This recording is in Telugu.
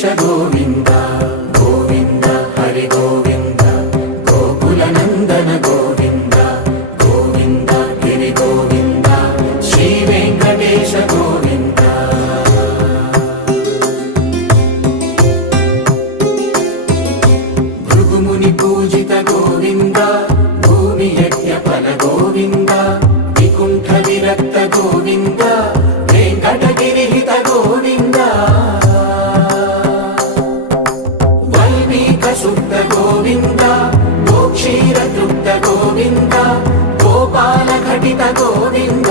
వెంకటేశ గోవింద గోవింద హరి గోవింద గోకుల నందన గోవింద గోవింద గిరి గోవింద శ్రీ వెంకటేశ గోవింద భృగుముని పూజిత గోవింద భూమి యజ్ఞ ఫల గోవింద వికుంఠ విరక్త గోవింద వెంకటగిరిహిత గోవింద వల్మీక శుద్ధ గోవింద గోక్షీర తృప్త గోవింద గోపాల ఘటిత గోవింద